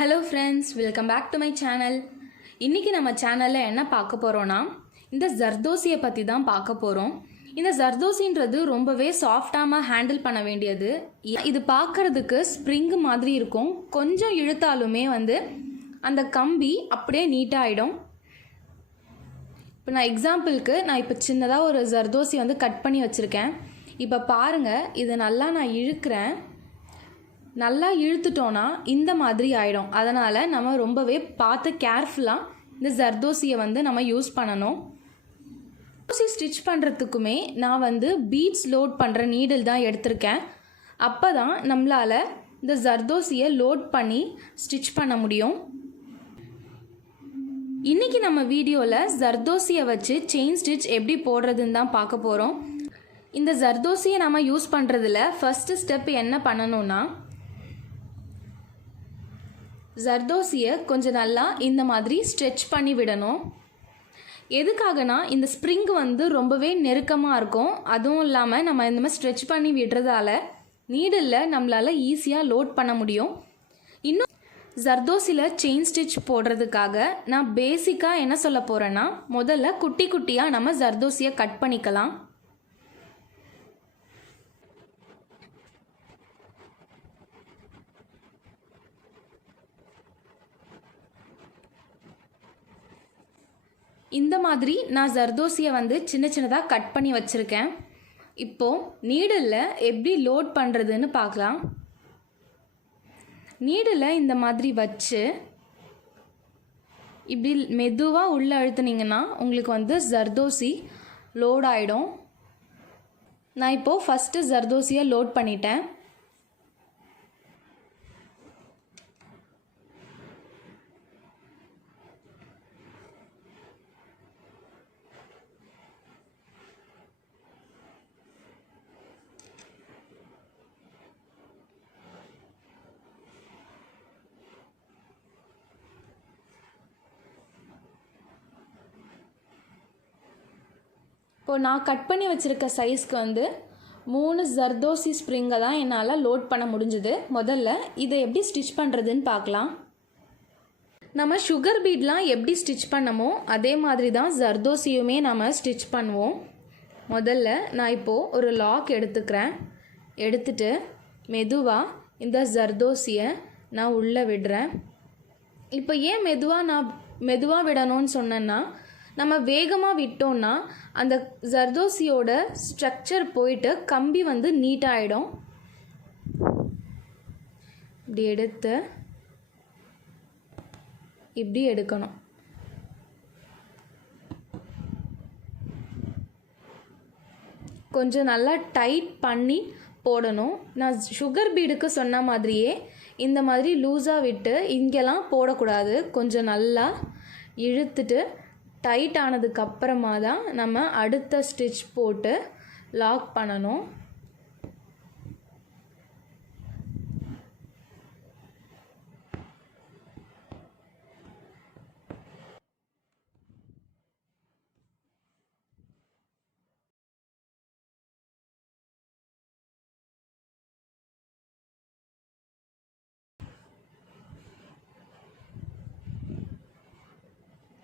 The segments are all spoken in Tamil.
Hello friends, welcome back to my channel. இன்னைக்கு நம்ம சேனல்ல என்ன பார்க்க போறோம்னா இந்த ஜர்தோசியை பத்தி தான் பார்க்க போறோம். இந்த ஜர்தோசின்றது ரொம்பவே சாஃப்டாம ஹேண்டில் பண்ண வேண்டியது. இது பார்க்கிறதுக்கு ஸ்ப்ரிங் மாதிரி இருக்கும். கொஞ்சம் இழுத்தாலுமே அந்த கம்பி அப்படியே நீட்டா ஆயிடும். இப்போ நான் எக்ஸாம்பிளுக்கு நான் இப்போ சின்னதாக ஒரு ஜர்தோசி கட் பண்ணி வச்சுருக்கேன். இப்போ பாருங்கள், இது நல்லா நான் இழுக்கிறேன். நல்லா இழுத்துட்டோன்னா இந்த மாதிரி ஆகிடும். அதனால் நம்ம ரொம்பவே பார்த்து கேர்ஃபுல்லாக இந்த ஜர்தோசியை நம்ம யூஸ் பண்ணணும். ஜர்தோசி ஸ்டிச் பண்ணுறதுக்குமே நான் பீட்ஸ் லோட் பண்ணுற நீடில் தான் எடுத்திருக்கேன். அப்போ தான் நம்மளால் இந்த ஜர்தோசியை லோட் பண்ணி ஸ்டிச் பண்ண முடியும். இன்றைக்கி நம்ம வீடியோவில் ஜர்தோசியை வச்சு செயின் ஸ்டிச் எப்படி போடுறதுன்னு தான் பார்க்க போகிறோம். இந்த ஜர்தோசியை நம்ம யூஸ் பண்ணுறதுல ஃபஸ்ட்டு ஸ்டெப் என்ன பண்ணணும்னா, ஜர்தோசியை கொஞ்சம் நல்லா இந்த மாதிரி ஸ்ட்ரெச் பண்ணி விடணும். எதுக்காகனா இந்த ஸ்ப்ரிங் ரொம்பவே நெருக்கமாக இருக்கும். அதுவும் இல்லாமல் நம்ம இந்த மாதிரி ஸ்ட்ரெச் பண்ணி விடுறதால நீடில் நம்மளால் ஈஸியாக லோட் பண்ண முடியும். இன்னும் ஜர்தோசியில் செயின் ஸ்டிச் போடுறதுக்காக நான் பேசிக்காக என்ன சொல்ல போகிறேன்னா, முதல்ல குட்டி குட்டியாக நம்ம ஜர்தோசியை கட் பண்ணிக்கலாம். இந்த மாதிரி நான் ஜர்தோசியை சின்ன சின்னதாக கட் பண்ணி வச்சுருக்கேன். இப்போது நீடில் எப்படி லோட் பண்ணுறதுன்னு பார்க்கலாம். நீடில் இந்த மாதிரி வச்சு இப்படி மெதுவாக உள்ளே அழுத்துனீங்கன்னா உங்களுக்கு ஜர்தோசி லோட் ஆகிடும். நான் இப்போது ஃபஸ்ட்டு ஜர்தோசியை லோட் பண்ணிட்டேன். இப்போ நான் கட் பண்ணி வச்சுருக்க சைஸ்க்கு 3 ஜர்தோசி ஸ்ப்ரிங்கை தான் என்னால் லோட் பண்ண முடிஞ்சுது. முதல்ல இதை எப்படி ஸ்டிச் பண்ணுறதுன்னு பார்க்கலாம். நம்ம சுகர் பீட்லாம் எப்படி ஸ்டிச் பண்ணமோ அதே மாதிரி தான் ஜர்தோசியுமே நம்ம ஸ்டிச் பண்ணுவோம். முதல்ல நான் இப்போது ஒரு லாக் எடுத்துக்கிறேன். எடுத்துட்டு மெதுவாக இந்த ஜர்தோசியை நான் உள்ளே விடுறேன். இப்போ ஏன் மெதுவாக விடணும்னு சொன்னேன்னா, நம்ம வேகமாக விட்டோம்னா அந்த ஜர்தோசியோட ஸ்ட்ரக்சர் போயிட்டு கம்பி நீட்டாகிடும். இப்படி எடுத்து இப்படி எடுக்கணும். கொஞ்சம் நல்லா டைட் பண்ணி போடணும். நான் சுகர் பீடுக்கு சொன்ன மாதிரியே இந்த மாதிரி லூஸாக விட்டு இங்கெல்லாம் போடக்கூடாது. கொஞ்சம் நல்லா இழுத்துட்டு டைட் ஆனதுக்கப்புறமா தான் நம்ம அடுத்த ஸ்டிச் போட்டு லாக் பண்ணணும்.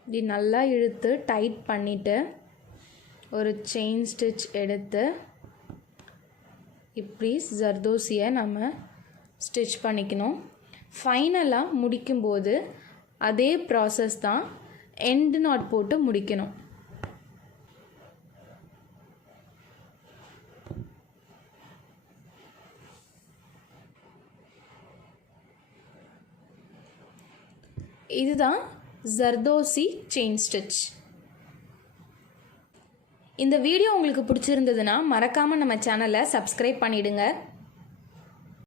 இப்படி நல்லா இழுத்து டைட் பண்ணிவிட்டு ஒரு செயின் ஸ்டிச் எடுத்து இப்படி ஜர்தோசியை நம்ம ஸ்டிச் பண்ணிக்கணும். ஃபைனலாக முடிக்கும்போது அதே ப்ராசஸ் தான், எண்ட் நாட் போட்டு முடிக்கணும். இதுதான் ஜர்தோசி செயின் ஸ்டிச். இந்த வீடியோ உங்களுக்கு பிடிச்சிருந்ததுன்னா மறக்காமல் நம்ம சேனலை சப்ஸ்கிரைப் பண்ணிவிடுங்க.